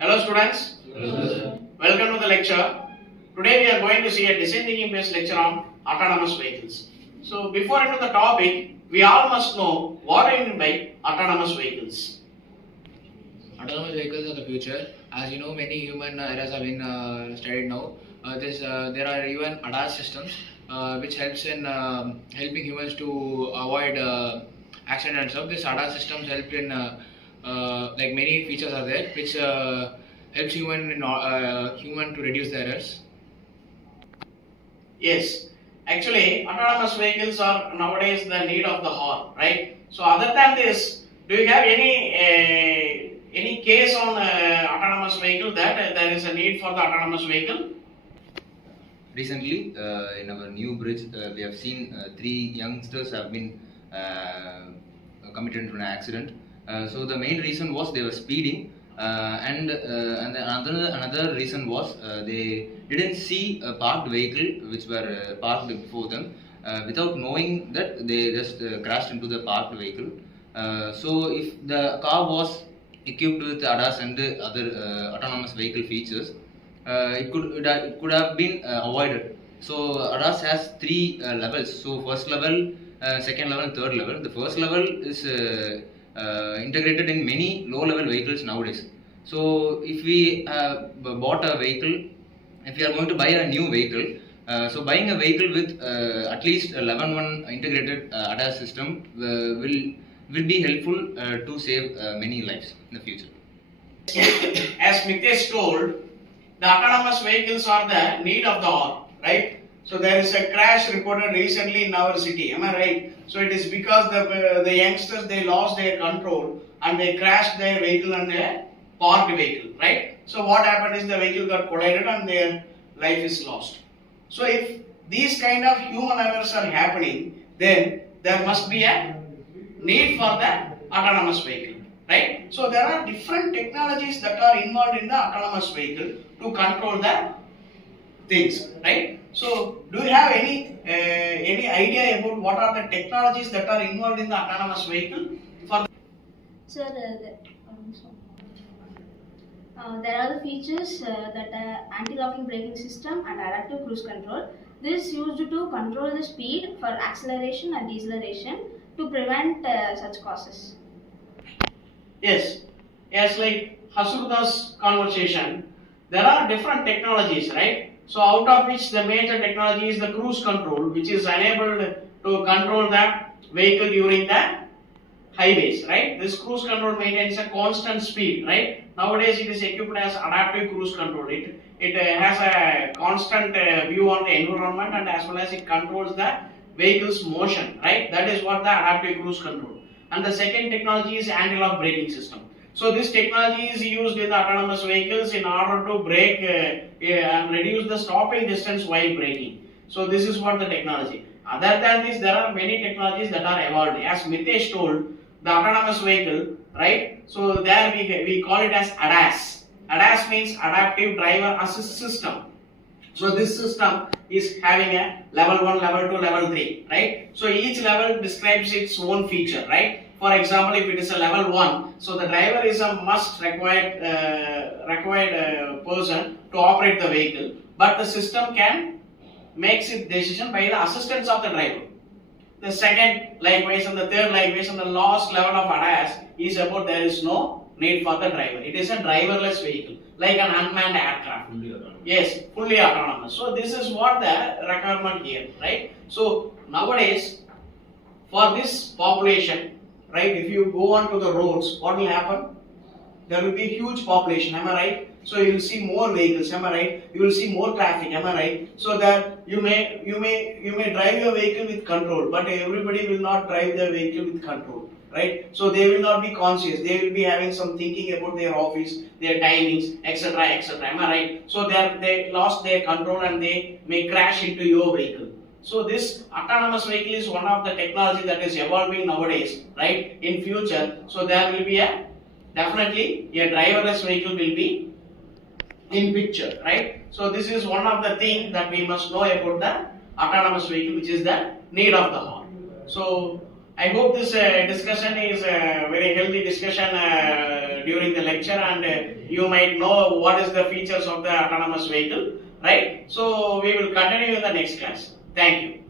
Hello students. Hello. Welcome to the lecture. Today we are going to see a design thinking based lecture on autonomous vehicles. So before into the topic, we all must know what I mean by autonomous vehicles. Autonomous vehicles are the future. As you know, many human errors have been studied now. There are even ADAS systems which helps in helping humans to avoid accidents and stuff. This ADAS systems help in like many features are there which helps human to reduce the errors. Yes, actually autonomous vehicles are nowadays the need of the hour, right? So other than this, do you have any case on autonomous vehicle that there is a need for the autonomous vehicle? Recently, in our new bridge, we have seen three youngsters have been committed into an accident. So the main reason was they were speeding, and another reason was they didn't see a parked vehicle which were parked before them. Without knowing that, they just crashed into the parked vehicle. So if the car was equipped with ADAS and the other autonomous vehicle features, it could have been avoided. So ADAS has three levels. So first level, second level, and third level. The first level is integrated in many low-level vehicles nowadays. So if we bought a vehicle, if we are going to buy a new vehicle, so buying a vehicle with at least a level 1 integrated ADAS system will be helpful to save many lives in the future. As Mitesh told, the autonomous vehicles are the need of the hour, right? So there is a crash reported recently in our city, am I right? So it is because the youngsters, they lost their control and they crashed their vehicle and a parked vehicle, right? So what happened is the vehicle got collided and their life is lost. So if these kind of human errors are happening, then there must be a need for the autonomous vehicle, right? So there are different technologies that are involved in the autonomous vehicle to control the things, right? So do you have any idea about what are the technologies that are involved in the autonomous vehicle? Sir, there are the features that anti-locking braking system and adaptive cruise control. This is used to control the speed for acceleration and deceleration to prevent such causes. Yes, like Hasruda's conversation, there are different technologies, right? So out of which the major technology is the cruise control, which is enabled to control the vehicle during the highways, right? This cruise control maintains a constant speed, right? Nowadays it is equipped as adaptive cruise control. It has a constant view on the environment and as well as it controls the vehicle's motion, right? That is what the adaptive cruise control. And the second technology is anti-lock braking system. So this technology is used in the autonomous vehicles in order to brake and reduce the stopping distance while braking. So this is what the technology. Other than this, there are many technologies that are evolved. As Mitesh told, the autonomous vehicle, right? So there we call it as ADAS. ADAS means Adaptive Driver Assist System. So this system is having a level 1, level 2, level 3, right? So each level describes its own feature, right? For example, if it is a level 1, so the driver is a must required person to operate the vehicle, but the system can make its decision by the assistance of the driver. The second likewise and the third likewise and the last level of ADAS is about there is no need for the driver. It is a driverless vehicle, like an unmanned aircraft. Fully autonomous. Yes, fully autonomous. So this is what the requirement here, right? So nowadays, for this population, right, if you go on to the roads, what will happen? There will be a huge population, am I right? So you will see more vehicles, am I right? You will see more traffic, am I right? So that you may drive your vehicle with control, but everybody will not drive their vehicle with control, right? So they will not be conscious. They will be having some thinking about their office, their timings, etc., etc. Am I right? So they lost their control and they may crash into your vehicle. So this autonomous vehicle is one of the technology that is evolving nowadays, right? In future, so there will be definitely a driverless vehicle will be in picture, right? So this is one of the things that we must know about the autonomous vehicle, which is the need of the hour. So I hope this discussion is a very healthy discussion during the lecture, and you might know what is the features of the autonomous vehicle, right? So we will continue in the next class. Thank you.